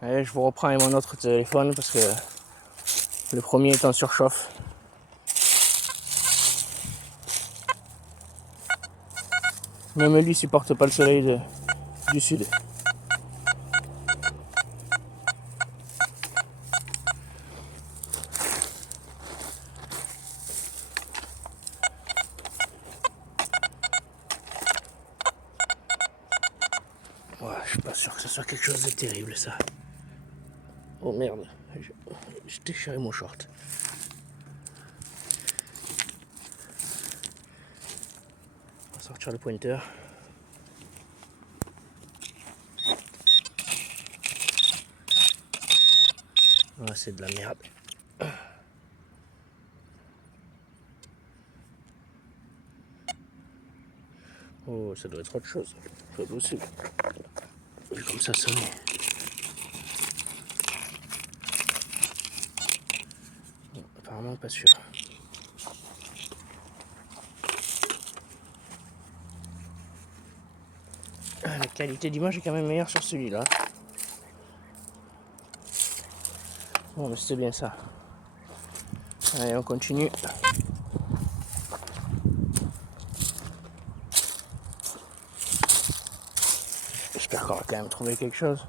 Allez, je vous reprends avec mon autre téléphone parce que le premier est en surchauffe. Même lui supporte pas le soleil du sud. Ouais, je suis pas sûr que ce soit quelque chose de terrible ça. Oh merde, j'ai déchiré mon short. On va sortir le pointeur. Ah, c'est de la merde. Oh, ça doit être autre chose. C'est pas possible. Vu comme ça sonner. Bon, apparemment pas sûr. La qualité d'image est quand même meilleure sur celui-là. Bon, mais c'était bien ça. Allez, on continue. J'espère qu'on va quand même trouver quelque chose.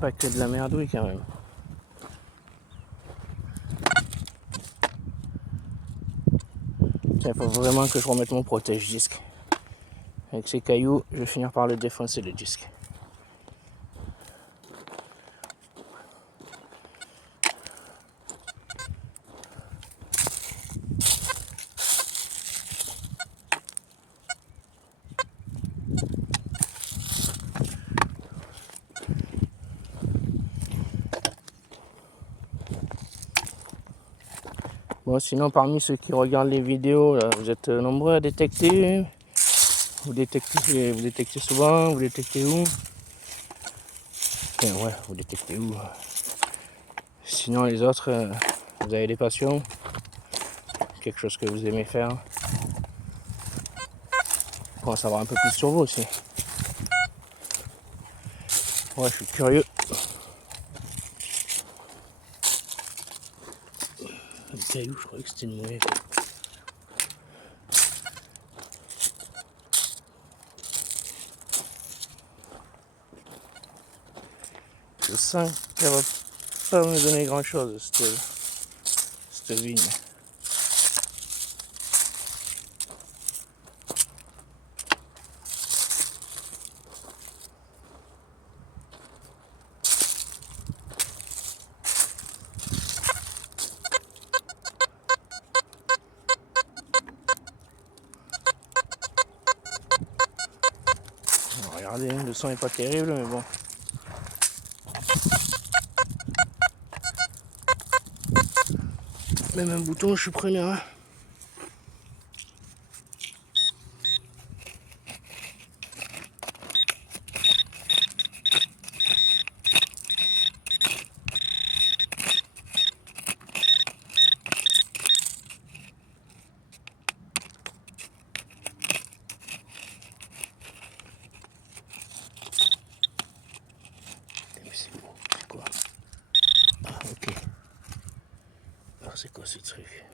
Pas que de la merdouille quand même. Il faut vraiment que je remette mon protège-disque. Avec ces cailloux, je vais finir par le défoncer le disque. Bon, sinon parmi ceux qui regardent les vidéos, là, vous êtes nombreux à détecter. Vous détectez souvent, vous détectez où? Enfin, ouais, vous détectez où? Sinon les autres, vous avez des passions, quelque chose que vous aimez faire. Pour en savoir un peu plus sur vous aussi. Ouais, je suis curieux. Le caillou, je croyais que c'était une mouette. Je sens qu'elle va pas me donner grand chose, cette vigne. Regardez, le son est pas terrible, mais bon. Même un bouton, je suis preneur. Hein. C'est quoi? Ah, ok. Alors, c'est quoi ce truc?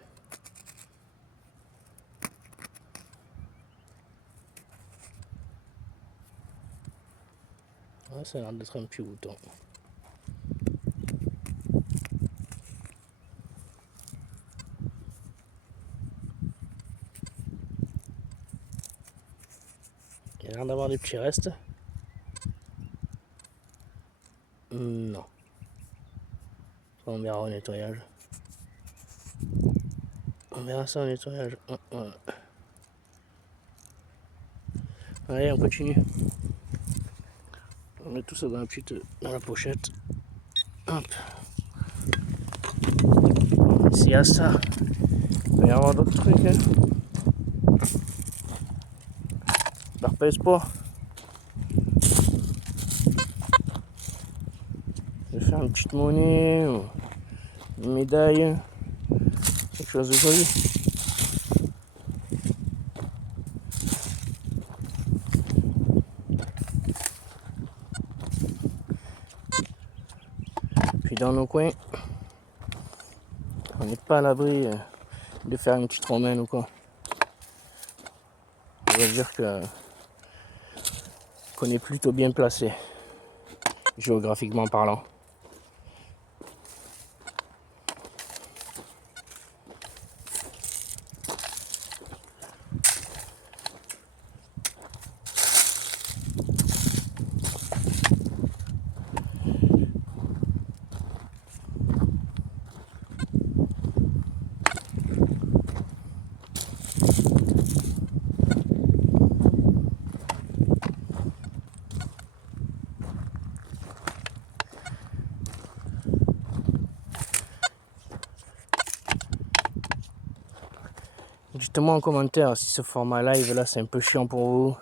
Ah, ça a l'air d'être un petit bouton. Il y a l'air d'avoir des petits restes. Non. On verra au nettoyage. On verra ça au nettoyage. Allez, on continue. On met tout ça dans la pochette. Hop. S'il y a ça, il va y avoir d'autres trucs. Hein. Par pas espoir. une petite monnaie, une médaille, quelque chose de joli. Puis dans nos coins, on n'est pas à l'abri de faire une petite romaine ou quoi. On va dire qu'on est plutôt bien placé, géographiquement parlant. Dites-moi en commentaire si ce format live là c'est un peu chiant pour vous,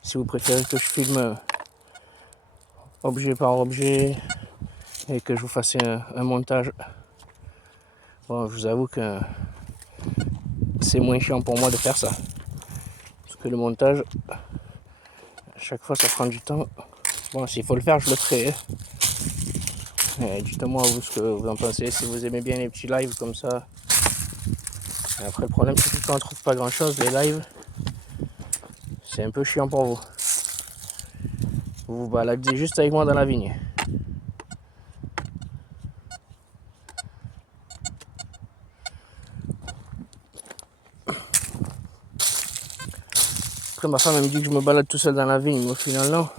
si vous préférez que je filme objet par objet et que je vous fasse un montage. Bon, je vous avoue que c'est moins chiant pour moi de faire ça, parce que le montage, à chaque fois ça prend du temps. Bon, s'il faut le faire, je le ferai. Dites-moi vous ce que vous en pensez, si vous aimez bien les petits lives comme ça. Et après, le problème c'est que quand on trouve pas grand chose, les lives, c'est un peu chiant pour vous. Vous vous baladez juste avec moi dans la vigne. Après, ma femme elle me dit que je me balade tout seul dans la vigne, mais au final non.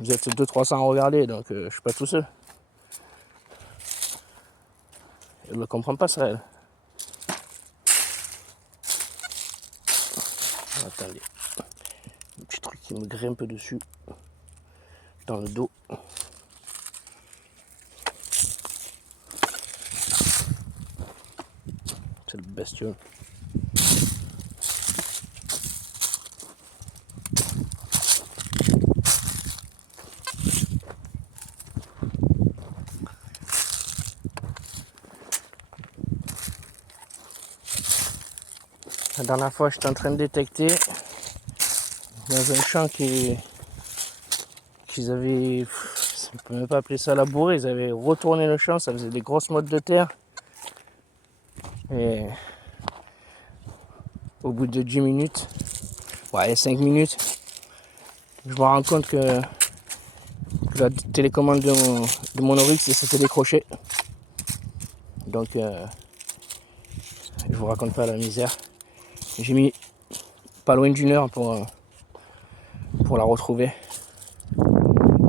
Vous êtes 200-300 à regarder, donc je suis pas tout seul. Elle ne le comprend pas, ça, elle. Attendez. Un petit truc qui me grimpe dessus. Dans le dos. C'est le bestiole. La dernière fois, j'étais en train de détecter dans un champ qu'ils avaient, on ne peut même pas appeler ça labourer, ils avaient retourné le champ, ça faisait des grosses mottes de terre. Et au bout de 10 minutes, ouais, 5 minutes, je me rends compte que la télécommande de mon Oryx s'était décrochée. Donc, je vous raconte pas la misère. J'ai mis pas loin d'une heure pour la retrouver.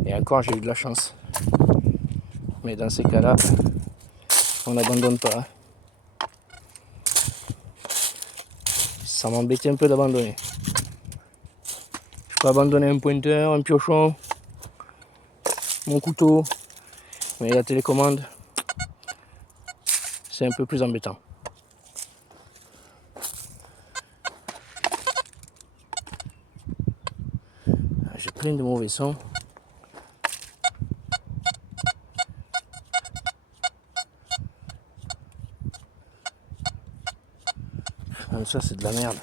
Et encore, j'ai eu de la chance. Mais dans ces cas-là, on n'abandonne pas. Ça m'embêtait un peu d'abandonner. Je peux abandonner un pointeur, un piochon, mon couteau, mais la télécommande, c'est un peu plus embêtant. J'ai plein de mauvais sons. Ça, c'est de la merde.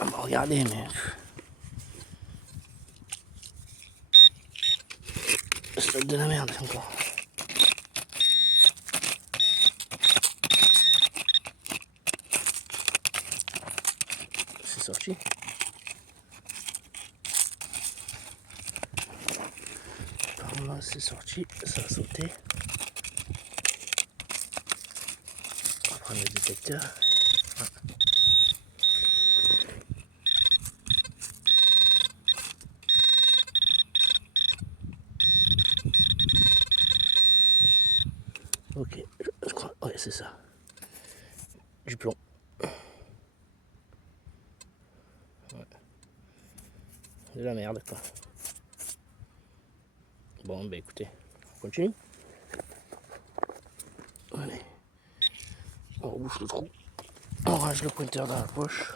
On va regarder, mais c'est de la merde encore. C'est sorti. Par là, c'est sorti. Ça a sauté. On va prendre le détecteur. Ok, je crois. Ouais, c'est ça. Du plomb. Ouais. De la merde, quoi. Bon, bah écoutez, on continue. Allez. On rebouche le trou. On range le pointeur dans la poche.